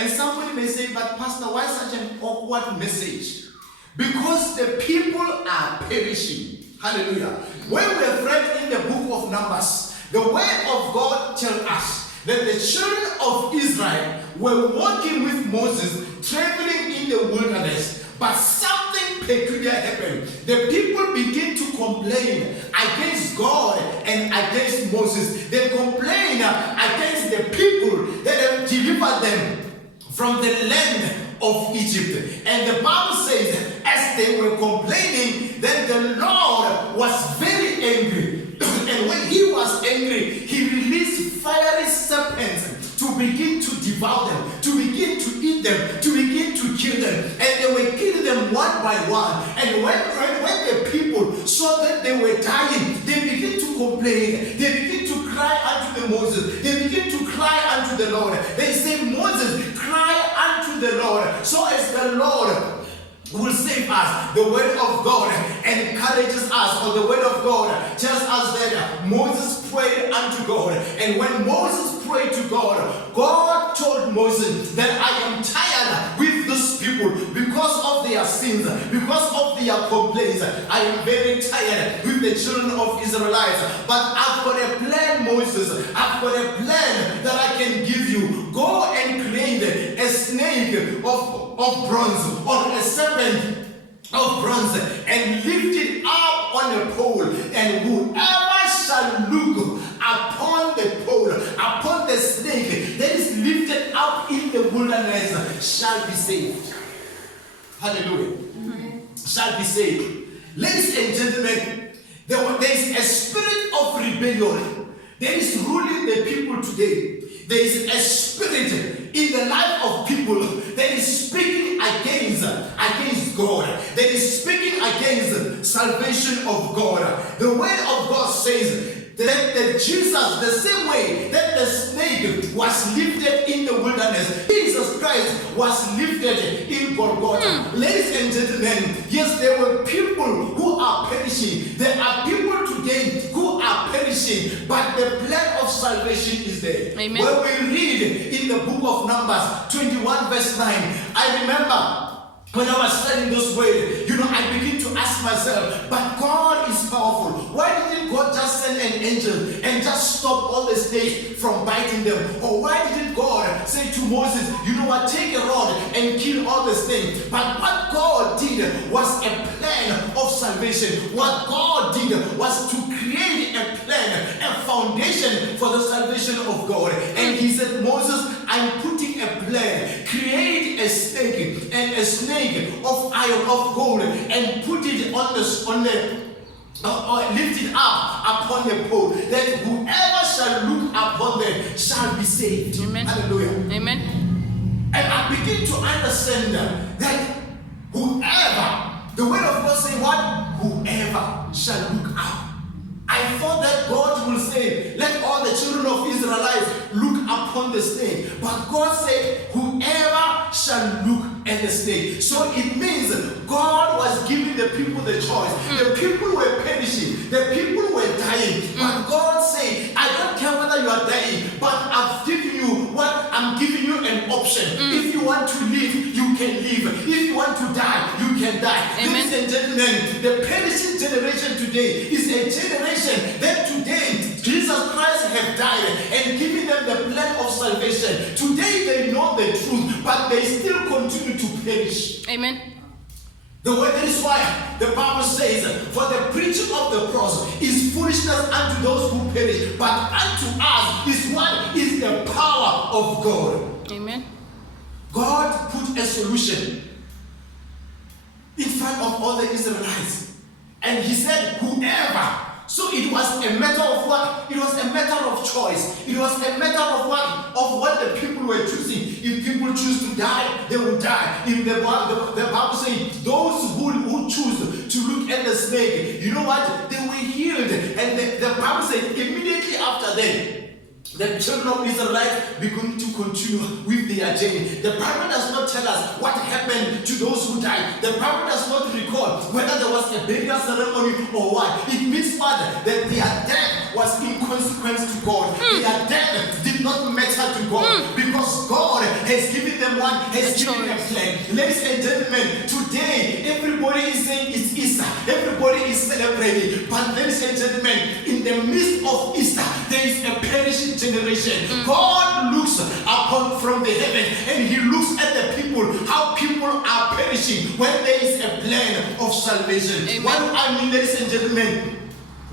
And somebody may say, but Pastor, why such an awkward message? Because the people are perishing. Hallelujah. When we have read in the book of Numbers, the word of God tells us that the children of Israel were walking with Moses, traveling in the wilderness, but something peculiar happened. The people begin to complain against God and against Moses. They complain against the people that have delivered them from the land of Egypt. And the Bible says, as they were complaining, then the Lord was very angry. And when he was angry, he released fiery serpents to begin to devour them, to begin to eat them, to begin to kill them. And they were killing them one by one. And when the people saw that they were dying, they began to complain. They began to cry unto the Moses. They began to cry unto the Lord. They say, Moses, cry unto the Lord. So as the Lord will save us, the word of God encourages us, or the word of God tells us that Moses prayed unto God. And when Moses prayed to God, God told Moses that I am tired with these people because of their sins, because of their complaints. I am very tired with the children of Israelites. But I've got a plan, Moses. I've got a plan that I can give you. Go and create a snake of bronze, or a serpent of bronze, and lift it up on a pole, and whoever shall look upon the pole, upon the snake that is lifted up in the wilderness, shall be saved. Hallelujah. Shall be saved. Ladies and gentlemen, there is a spirit of rebellion that is ruling the people today. There is a spirit in the life of people that is speaking against God, that is speaking against salvation of God. The word of God says that Jesus, the same way that the snake was lifted in the wilderness, Jesus Christ was lifted in Golgotha. Ladies and gentlemen, yes, there were people who are perishing. There are people today who are perishing, but the plan of salvation is there. Amen. When we read in the book of Numbers 21 verse 9, I remember when I was studying this word, I begin to ask myself, but God is powerful. Why didn't God just send an angel and just stop all the snakes from biting them? Or why didn't God say to Moses, take a rod and kill all the snakes? But what God did was a plan of salvation. What God did was to create a plan, a foundation for the salvation of God. And he said, Moses, I'm putting a plan. Create a snake, and a snake of iron, of gold, and put it lift it up upon the pole, that whoever shall look upon them shall be saved. Amen. Hallelujah. Amen. And I begin to understand that whoever, the word of God say what? Whoever shall look up. I thought that God will say, let all the children of Israelites look upon the snake. But God said, whoever shall look at the snake. So it means God was giving the people the choice. The people were perishing. The people were dying. But God said, I don't care whether you are dying, but I've given you what? I'm giving you an option. If you want to live, you can live. If you want to die, you can die. Amen. Ladies and gentlemen, the perishing generation today is a generation that today Jesus Christ have died and given them the plan of salvation. Today they know the truth, but they still continue to perish. Amen. That is why the Bible says, for the preaching of the cross is foolishness unto those who perish, but unto us is what is the power of God. Amen. God put a solution in front of all the Israelites, and he said, whoever. So it was a matter of what? It was a matter of choice. It was a matter of what? Of what the people were choosing. If people choose to die, they will die. If the Bible says those who choose to look at the snake, you know what? They were healed. And the Bible says immediately after that, the children of Israelites began to continue with their journey. The Bible does not tell us what happened to those who died. The Bible does not record whether there was a burial ceremony or what. It means what? That their death was inconsequence to God. Their death did not matter to God, because God has given them one has given a plan. Ladies and gentlemen, today everybody is saying it's Easter. Everybody is celebrating. But ladies and gentlemen, in the midst of Easter, there is a perishing generation. God looks upon from the heaven and he looks at the people, how people are perishing when there is a plan of salvation. Amen. What I mean, ladies and gentlemen,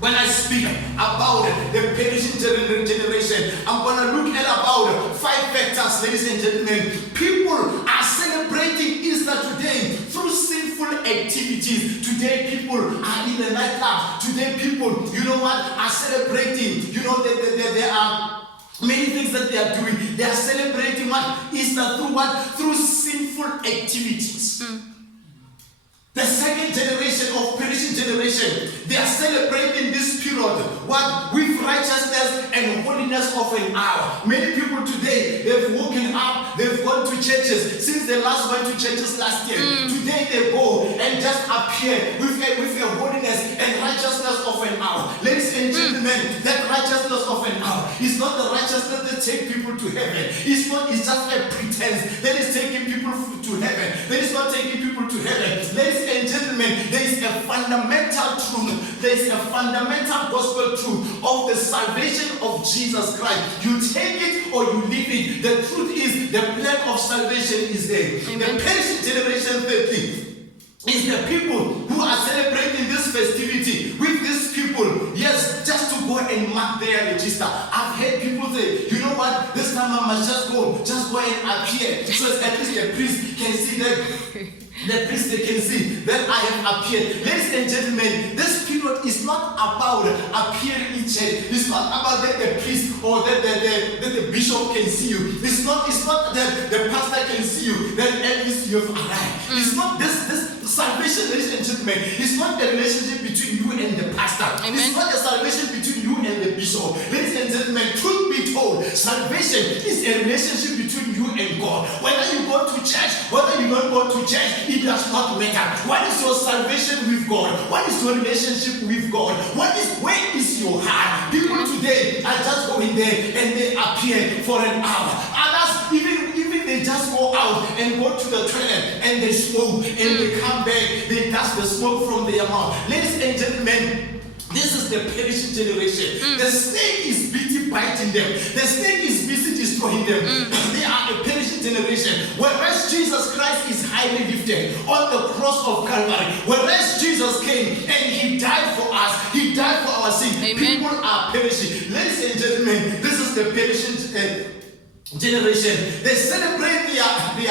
when I speak about the perishing generation, I'm going to look at about 5 factors, ladies and gentlemen. People are celebrating Easter today through sinful activities. Today people are in the nightclub. Today people, you know what, are celebrating. You know that there are many things that they are doing. They are celebrating what? Easter through what? Through sinful activities. The second generation of perishing generation, they are celebrating this period what with righteousness and holiness of an hour. Many people today, they've woken up, they've gone to churches since they last went to churches last year. Today they go and just appear with a holiness and righteousness of an hour. Ladies and gentlemen, that righteousness of an hour is not the righteousness that takes people to heaven. It's just a pretense that is taking people to heaven. That is not taking people to heaven. Ladies and gentlemen, there is a fundamental truth. There is a fundamental gospel truth of the salvation of Jesus Christ. You take it or you leave it. The truth is the plan of salvation is there. Amen. The perishing generation, thirdly, is the people who are celebrating this festivity with these people, yes, just to go and mark their register. I've heard people say, you know what, this time I must just go and appear, so at least the priest can see that. The priest, they can see that I have appeared. Ladies and gentlemen, this period is not about appearing in church. It's not about that the priest or that the bishop can see you. It's not that the pastor can see you, that at least you have arrived. It's not this salvation, ladies and gentlemen. It's not the relationship between you and the pastor. Amen. It's not the salvation between you and the bishop. Ladies and gentlemen, truth be told, salvation is a relationship between you and God. Whether you go to church, whether you don't go to church, it does not matter. What is your salvation with God? What is your relationship with God? Where is your heart? People today are just going there and they appear for an hour. Others even they just go out and go to the toilet and they smoke and they come back, they dust the smoke from their mouth. Ladies and gentlemen, this is the perishing generation. The snake is busy biting them. The snake is busy destroying them. They are a perishing generation. Whereas Jesus Christ is highly lifted on the cross of Calvary. Whereas Jesus came and he died for us. He died for our sin. Amen. People are perishing. Ladies and gentlemen, this is the perishing generation. They celebrate their heart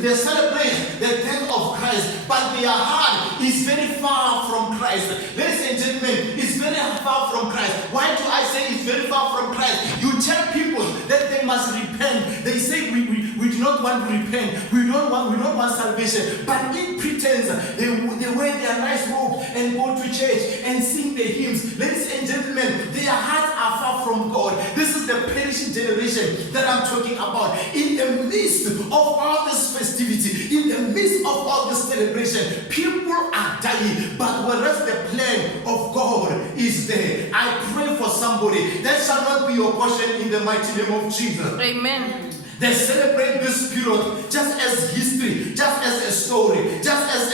they celebrate the death of Christ, but their heart is very far from Christ. Ladies and gentlemen, it's very far from Christ. Why do I say it's very far from Christ? You tell people that they must repent. They say we do not want to repent. We don't want salvation. But in pretense, they wear their nice robe and go to church and sing the hymns. Ladies and gentlemen, their hearts are far from God. This is the perishing generation that I'm talking about. In the midst of all this festivity, in the midst of all this celebration, people are dying. But whereas the plan of God is there, I pray for somebody that shall not be your portion in the mighty name of Jesus. Amen. They celebrate this period just as history, just as a story, just as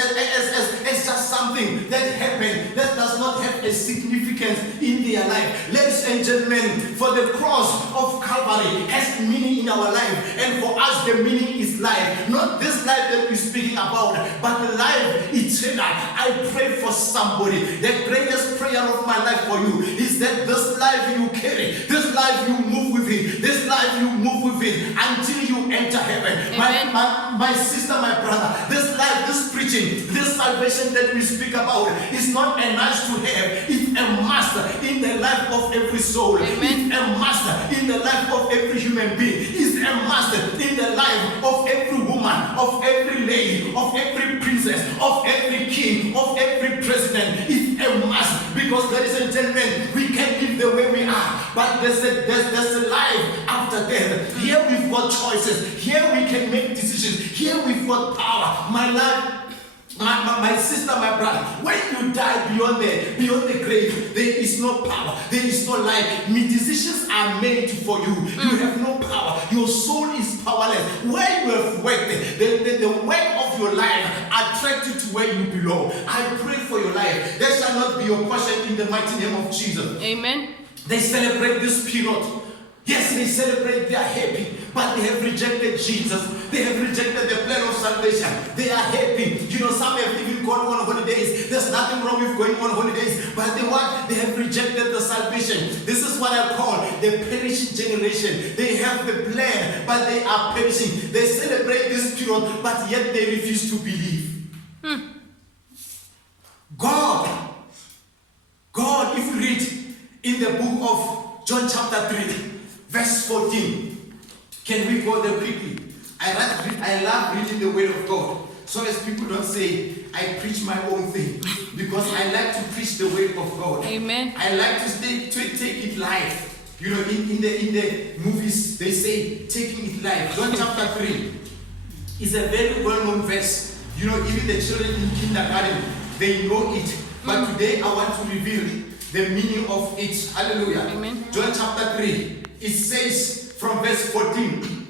just something that happened that does not have a significance in their life. Ladies and gentlemen, for the cross of Calvary has meaning in our life, and for us the meaning is life. Not this life that we're speaking about, but the life eternal. I pray for somebody. The greatest prayer of my life for you is that this life you carry, this life you move with it, this life you move with it until you enter heaven. My sister, my brother, this life, this preaching, this salvation that we speak about is not a nice to have. It's a must in the life of every soul. Amen. It's a must in the life of every human being. It's a must in the life of every woman, of every lady, of every princess, of every king, of every president. It's a must, because, ladies and gentlemen, we can live the way we are, but there's a life after death. Here we've got choices. Here we can make decisions. Here we've got power. My life, my sister, my brother, when you die beyond the grave, there is no power, there is no life. Decisions are made for you. You have no power. Your soul is powerless. where you have worked, the work of your life attract you to where you belong. I pray for your life. That shall not be your portion in the mighty name of Jesus. Amen. They celebrate this period. Yes, they celebrate, they are happy, but they have rejected Jesus. They have rejected the plan of salvation. They are happy. You know, some have even gone on holidays. There's nothing wrong with going on holidays, but they have rejected the salvation. This is what I call the perishing generation. They have the plan, but they are perishing. They celebrate this period, but yet they refuse to believe. God, if you read in the book of John chapter 3, verse 14. Can we go there quickly? I love reading the word of God. So as people don't say, I preach my own thing. Because I like to preach the word of God. Amen. I like to take it live. You know, in the movies, they say, taking it live. John chapter 3 is a very well-known verse. You know, even the children in kindergarten, they know it. But today I want to reveal the meaning of it. Hallelujah. Amen. John chapter 3. It says from verse 14.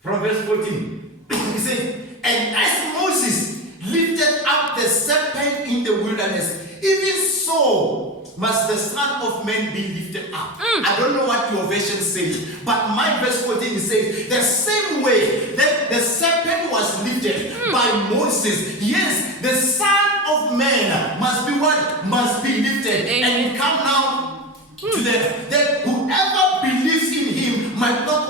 From verse 14. It says, and as Moses lifted up the serpent in the wilderness, even so must the Son of Man be lifted up. I don't know what your version says, but my verse 14 says, the same way that the serpent was lifted by Moses, yes, the Son of Man must be what? Must be lifted. Amen. And we come now to that whoever believes in him might not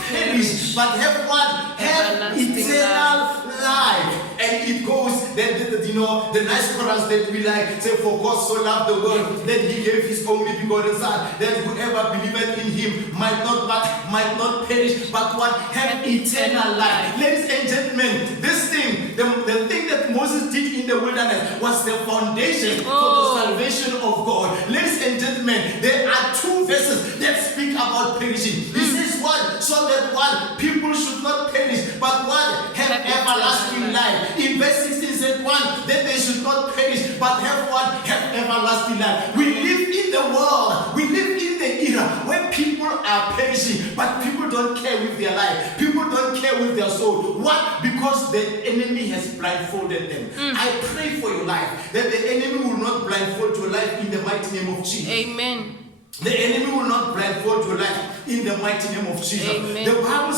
perish, but have what? Have eternal life. And it goes, the nice chorus that we like, say, for God so loved the world that he gave his only begotten Son, that whoever believeth in him might not perish, but what? Have eternal life. Ladies and gentlemen, this thing, the thing that Moses did in the wilderness was the foundation for the salvation of God. Ladies and gentlemen, there are two verses that speak about perishing. He says what? So that what? People should not perish, but what? Have everlasting life. In verse 16 said one, that they should not perish, but have what? Have everlasting life. We live in the world, we live in the era where people are perishing, but people don't care with their life. People don't care with their soul. What? Because the enemy has blindfolded them. I pray for your life, that the enemy will not blindfold your life in the mighty name of Jesus. Amen. The enemy will not blindfold your life in the mighty name of Jesus. Amen. The Bible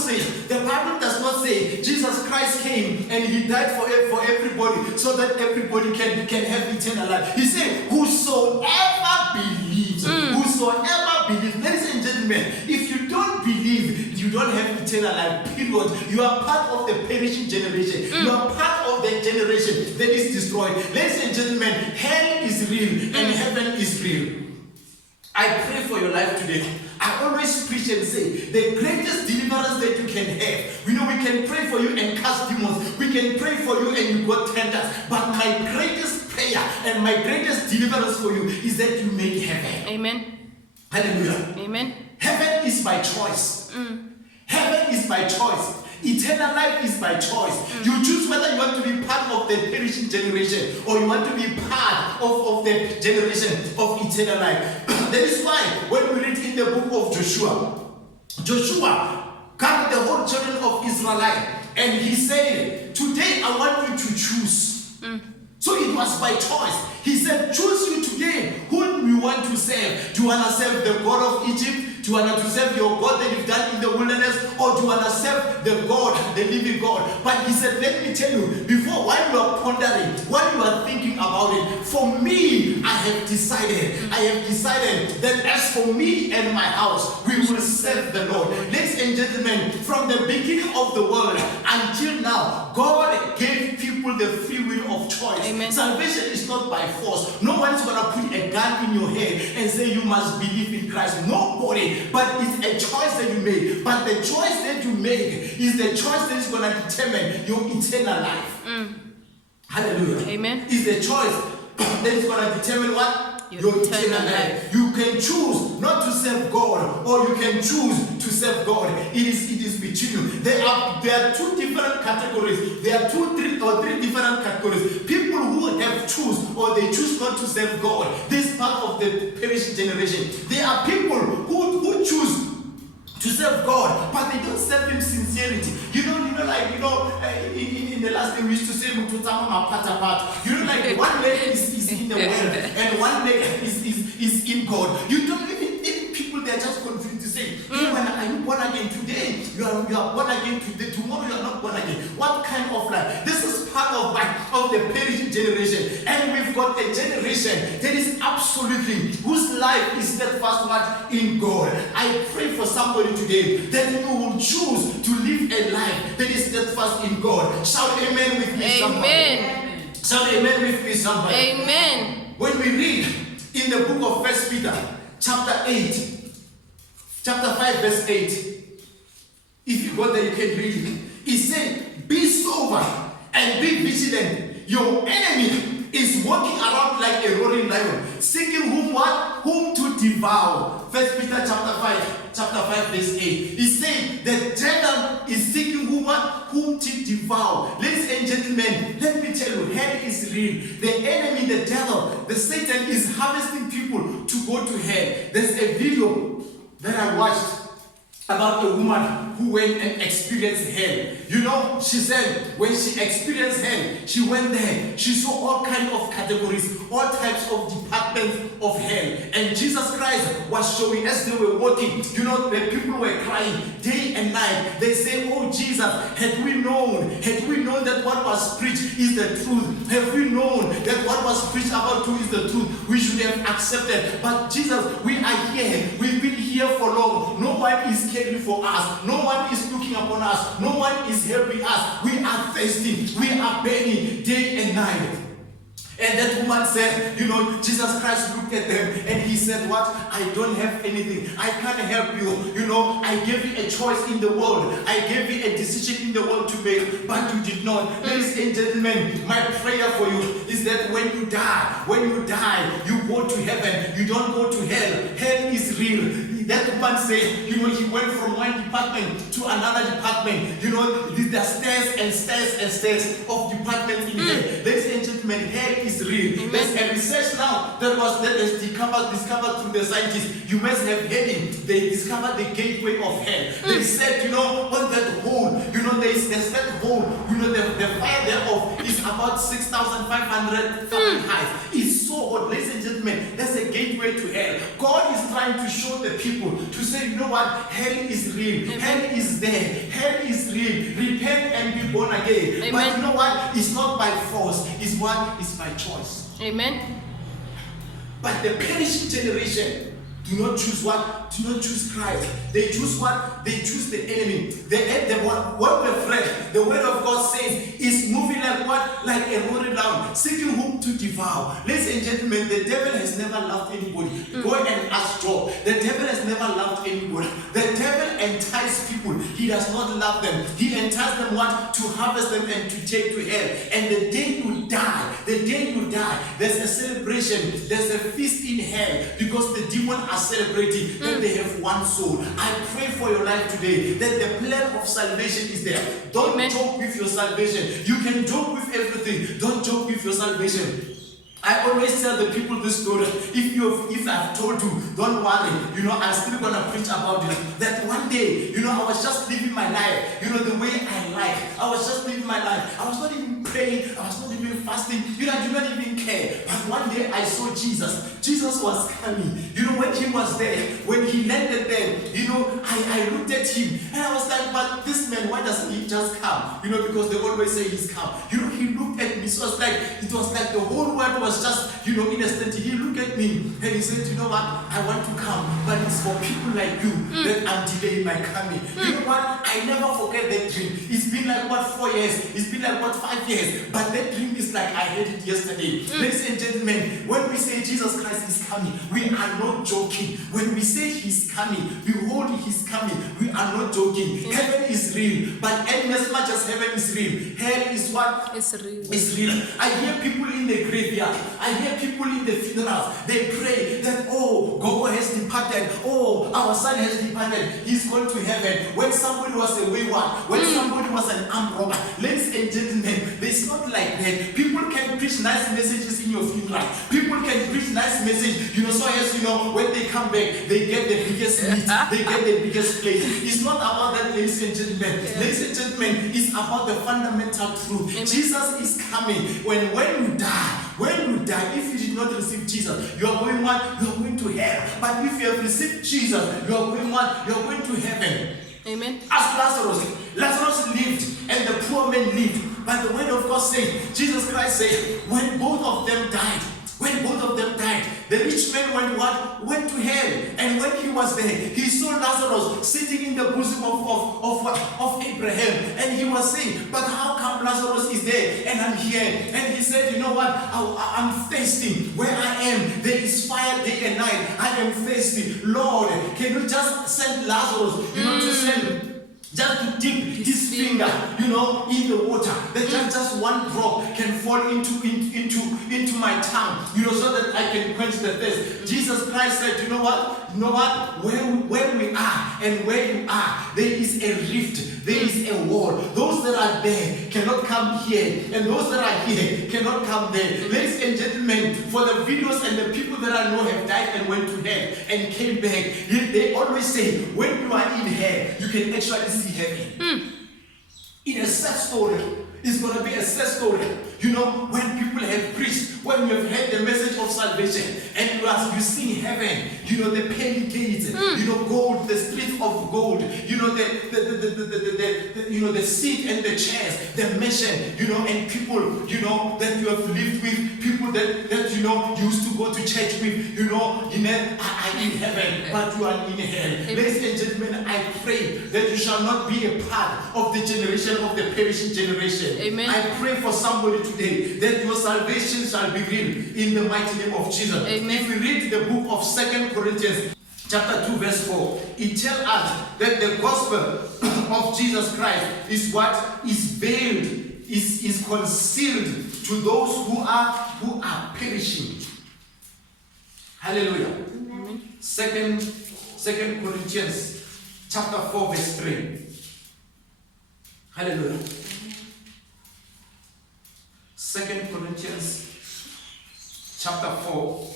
does not say Jesus Christ came and he died for everybody so that everybody can have eternal life. He said, whosoever believes, whosoever believes. Ladies and gentlemen, if you don't believe, you don't have eternal life, period. You are part of the perishing generation. You are part of the generation that is destroyed. Ladies and gentlemen, hell is real and heaven is real. I pray for your life today. I always preach and say, the greatest deliverance that you can have. We can pray for you and cast demons. We can pray for you and you got tenders. But my greatest prayer and my greatest deliverance for you is that you make heaven. Amen. Hallelujah. Amen. Heaven is by choice. Heaven is by choice. Eternal life is by choice. You choose whether you want to be part of the perishing generation or you want to be part of the generation of eternal life. That is why when we read in the book of Joshua gathered the whole children of Israel and he said, today I want you to choose. So it was by choice. He said, choose you today whom you want to serve. Do you want to serve the God of Egypt? Do you want to serve your God that you've done in the wilderness? Or do you want to serve the God, the living God? But he said, let me tell you, before, while you are pondering, while you are thinking about it, for me, I have decided that as for me and my house, we will serve the Lord. Ladies and gentlemen, from the beginning of the world until now, God gave people the free will of choice. Amen. Salvation is not by force. No one is going to put a gun in your head and say you must believe in Christ. Nobody. But it's a choice that you make. But the choice that you make is the choice that is going to determine your eternal life. Hallelujah. Amen. Is the choice that is going to determine what? Your eternal life. You can choose not to serve God, or you can choose to serve God. It is between you. There are two different categories. There are three different categories. People who have choose or they choose not to serve God. This part of the perishing generation. There are people who choose to serve God, but but they don't serve him sincerity. In the last day we used to say, like one leg is in the world and one leg is in God. You don't even people, they're just confused to say, are you born again today? You are born again today. Tomorrow you are not born again. What kind of life? This is part of the perishing generation. And we've got a generation that is absolutely, whose life is steadfast in God. I pray for somebody today that you will choose to live a life that is steadfast in God. Shout amen with me, somebody. Amen. Shout amen with me, somebody. Amen. When we read in the book of 1 Peter, chapter 5, verse 8, if you go there, you can read it. He said, be sober and be vigilant. Your enemy is walking around like a roaring lion, seeking whom what? Whom to devour. 1 Peter chapter 5, verse 8. He said the devil is seeking whom what? Whom to devour. Ladies and gentlemen, let me tell you, hell is real. The enemy, the devil, the Satan is harvesting people to go to hell. There's a video that I watched about a woman who went and experienced hell. She said when she experienced hell, she went there, she saw all kinds of categories, all types of departments of hell. And Jesus Christ was showing as they were walking, the people were crying day and night. They say, oh Jesus, had we known that what was preached is the truth, have we known that what was preached about you is the truth, we should have accepted. But Jesus, we are here, we've been here for long, no one is caring for us, no one is looking upon us, no one is helping us, we are thirsty, we are burning day and night. And that woman said, Jesus Christ looked at them and he said, what? I don't have anything. I can't help you. I gave you a choice in the world. I gave you a decision in the world to make, but you did not. Ladies and gentlemen, my prayer for you is that when you die, you go to heaven. You don't go to hell. Hell is real. That woman said, he went from one department to another department. The stairs and stairs and stairs of departments in hell. Ladies and gentlemen, hell is real. Amen. There's a research now that is discovered through the scientists. You must have heard it. They discovered the gateway of hell. They said, on that hole, there's that hole, the fire thereof is about 6,500 Fahrenheit. It's so hot. Ladies and gentlemen, there's a gateway to hell. God is trying to show the people to say, hell is real. Amen. Hell is there. Hell is real. Repent and be born again. Amen. But you know what? It's not by force. It's what? It's by choice. Amen. But the perishing generation do not choose what? Do not choose Christ. They choose what? They choose the enemy. What we've read, the word of God says, is moving like what? Like a roaring lion, seeking whom to devour. Ladies and gentlemen, the devil has never loved anybody. Go and ask Job. The devil has never loved anybody. The devil entices people. He does not love them. He entices them what? To harvest them and to take to hell. And the day you die, there's a celebration. There's a feast in hell because the demons are celebrating that they have one soul. I pray for your life today that the plan of salvation is there. Don't Amen. joke with your salvation. You can joke with everything. Don't joke with your salvation. I always tell the people this story. If I've told you, don't worry. I'm still gonna preach about it. That one day, I was just living my life. The way I like. I was just living my life. I was not even praying. I was not even fasting. I do not even care. But one day I saw Jesus. Jesus was coming. When he was there, when he landed there, I looked at him and I was like, but this man, why doesn't he just come? Because they always say he's come. He looked at me. So it was like the whole world was just, innocent. He looked at me and he said, I want to come, but it's for people like you that I'm delaying my coming. You know what? I never forget that dream. It's been like 4 years? It's been like 5 years? But that dream is like I had it yesterday. Ladies and gentlemen, when we say Jesus Christ is coming, we are not joking. When we say he's coming, behold, he's coming, we are not joking. Heaven is real, but as much as heaven is real, hell is what? It's real. It's real. I hear people in the graveyard. I hear people in the funerals. They pray that, oh, Gogo has departed. Oh, our son has departed. He's gone to heaven. When somebody was a wayward, when somebody was an armed robber, ladies and gentlemen, it's not like that. People can preach nice messages in your funeral. People can preach nice message. So as when they come back, they get the biggest meat. They get the biggest plate. It's not about that, ladies and gentlemen. Yeah. Ladies and gentlemen, it's about the fundamental truth. Amen. Jesus is coming. When you die, if you did not receive Jesus, you are going what? You are going to hell. But if you have received Jesus, you are going what? You are going to heaven. Amen. As Lazarus lived and the poor man lived. But the word of God said, Jesus Christ said, when both of them died, the rich man went what? Went to hell. And when he was there, he saw Lazarus sitting in the bosom of Abraham. And he was saying, but how come Lazarus is there and I'm here? And he said, you know what? I'm thirsty. Where I am, there is fire day and night. I am thirsty. Lord, can you just send Lazarus, to send just to dip his finger, in the water, that just one drop can fall into my tongue, so that I can quench the thirst. Jesus Christ said, you know what? Where we are and where you are, there is a rift, there is a wall. Those that are there cannot come here, and those that are here cannot come there. Ladies and gentlemen, for the videos and the people that I know have died and went to hell and came back, they always say, when you are in hell, you can actually see heaven. In a sad story, it's going to be a sad story. When people have preached, when you have heard the message of salvation, and you see heaven, the pearly gates, gold, the streets of gold, the seat and the chairs, the mansion, and people, that you have lived with, people that you used to go to church with, are in heaven, but you are in hell. Ladies and gentlemen, I pray that you shall not be a part of the generation of the perishing generation. Amen. I pray for somebody today that your salvation shall be real in the mighty name of Jesus. Amen. If we read the book of 2 Corinthians chapter 2 verse 4, it tells us that the gospel of Jesus Christ is what is veiled, is concealed to those who are perishing. Hallelujah. Amen. Second Corinthians chapter 4 verse 3. Hallelujah. 2 Corinthians chapter 4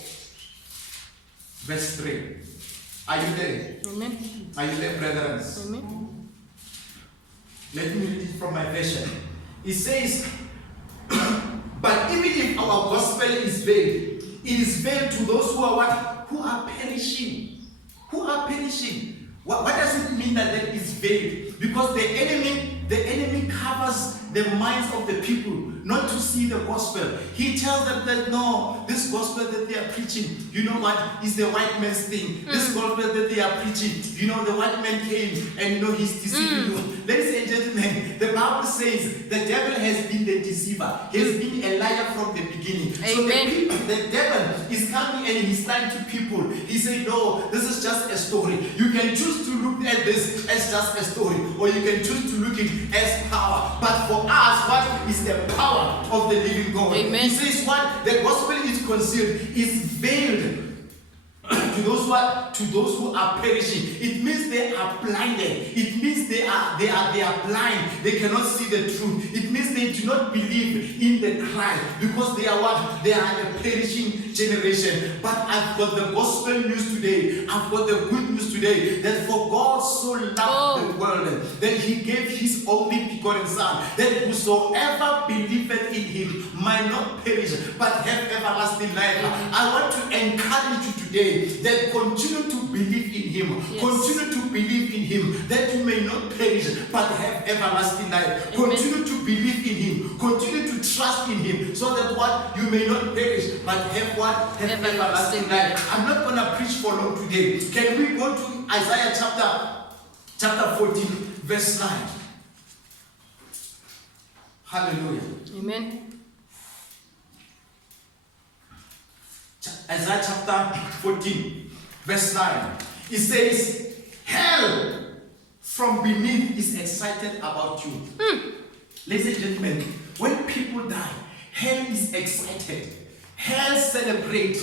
verse 3. Are you there? Amen. Are you there, brethren? Amen. Let me read it from my version. It says, but even if our gospel is veiled, it is veiled to those who are what? Who are perishing. Who are perishing. What does it mean that it is veiled? Because the enemy covers the minds of the people not to see the gospel. He tells them that no, this gospel that they are preaching, is the white man's thing. This gospel that they are preaching, the white man came and he's deceiving you. Ladies and gentlemen, the Bible says the devil has been the deceiver. He has been a liar from the beginning. Amen. So the devil is coming and he's lying to people. He said, no, this is just a story. You can choose to look at this as just a story, or you can choose to look at it as power. But for us, what is the power of the living God? Amen. He says what? The gospel is concealed, is veiled to those who are perishing. It means they are blinded. It means they are blind. They cannot see the truth. It means they do not believe in the Christ because they are what? They are a perishing generation. But I've got the gospel news today. I've got the good news today that for God so loved the world that he gave his only begotten Son, that whosoever believeth in him might not perish but have everlasting life. I want to encourage you today that continue to believe in him. Yes. Continue to believe in him that you may not perish but have everlasting life. Amen. Continue to believe in him. Continue to trust in him so that what? You may not perish but have what? Have everlasting life. I'm not going to preach for long today. Can we go to Isaiah chapter 14 verse 9? Hallelujah. Amen. Isaiah chapter 14 verse 9. It says, hell from beneath is excited about you. Ladies and gentlemen, when people die, Hell is excited. Hell celebrate.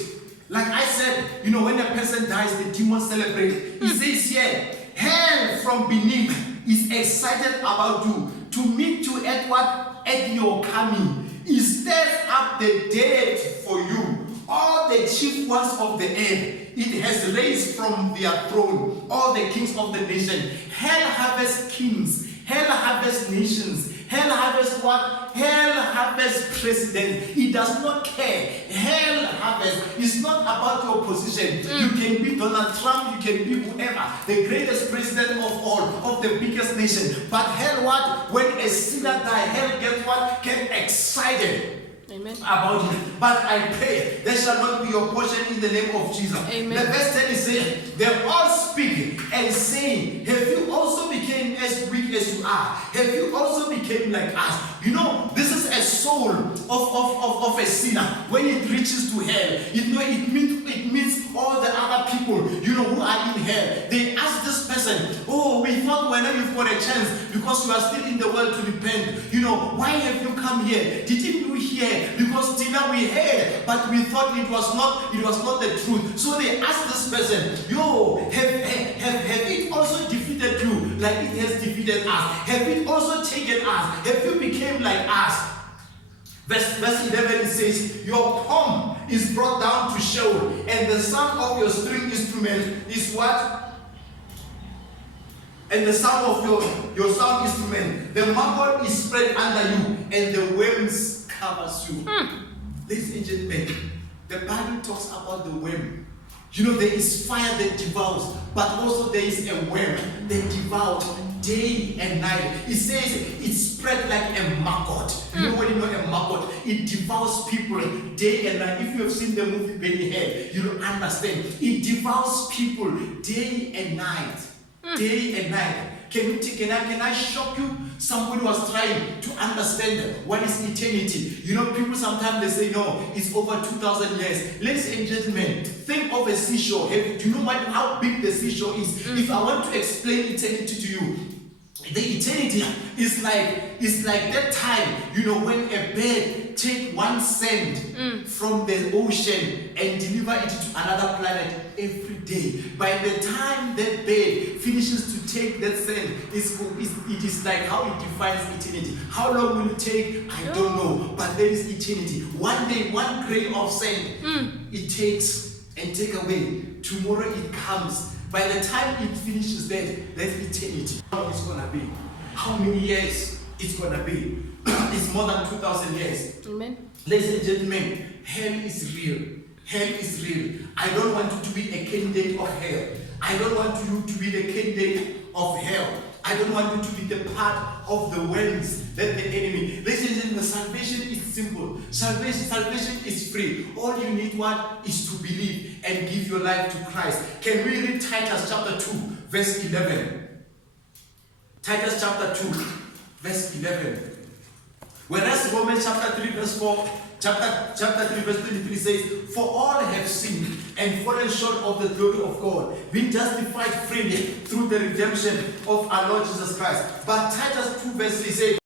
Like I said, when a person dies, the demons celebrate. He says here, hell from beneath is excited about you to meet you at what? At your coming. He stirs up the dead for you. All the chief ones of the earth, it has raised from their throne. All the kings of the nation. Hell harvests kings. Hell harvests nations. Hell harvests what? Hell harvests presidents. It does not care. Hell harvests. It's not about your position. You can be Donald Trump. You can be whoever. The greatest president of all. Of the biggest nation. But hell what? When a sinner dies, hell gets what? Get excited. Amen. About it. But I pray that shall not be your portion in the name of Jesus. Amen. The verse 10 is saying, they all speak and saying, have you also become as weak as you are? Have you also become like us? This is a soul of a sinner. When it reaches to hell, it means all the other people, who are in hell. They ask this person, oh, we thought whenever you've got a chance, because you are still in the world to repent, why have you come here? Didn't you hear? Because till now we heard, but we thought it was not the truth. So they asked this person, have it also defeated you like it has defeated us? Have it also taken us? Have you become like us? Verse 11 says, your palm is brought down to Sheol, and the sound of your string instrument is what? And the sound of your sound instrument, the maggot is spread under you, and the worms covers you. Ladies and gentlemen, the Bible talks about the worm. There is fire that devours, but also there is a worm that devours day and night. It says it spread like a maggot. When you know a maggot, it devours people day and night. If you have seen the movie Benny Hill, you don't understand. It devours people day and night. Day and night. Can I shock you? Somebody was trying to understand what is eternity. People sometimes they say, no, it's over 2,000 years. Ladies and gentlemen, think of a seashore. Do you know how big the seashore is? If I want to explain eternity to you, the eternity is like that time, when a bird take one sand from the ocean and deliver it to another planet every day. By the time that bird finishes to take that sand, it is like how it defines eternity. How long will it take? I don't know. But there is eternity. One day, one grain of sand, it takes and take away. Tomorrow it comes. By the time it finishes that, that's eternity. How it's gonna be? How many years it's gonna be? It's more than 2,000 years. Amen. Ladies and gentlemen, hell is real. Hell is real. I don't want you to be a candidate of hell. I don't want you to be the candidate of hell. I don't want you to be the part of the worms that the enemy. Ladies and gentlemen, salvation is simple. Salvation is free. All you need is to believe and give your life to Christ. Can we read Titus chapter 2, verse 11? Titus chapter 2, verse 11. Whereas Romans chapter 3, verse 4, chapter 3, verse 23 says, for all have sinned and fallen short of the glory of God, being justified freely through the redemption of our Lord Jesus Christ. But Titus 2, verse 3 says,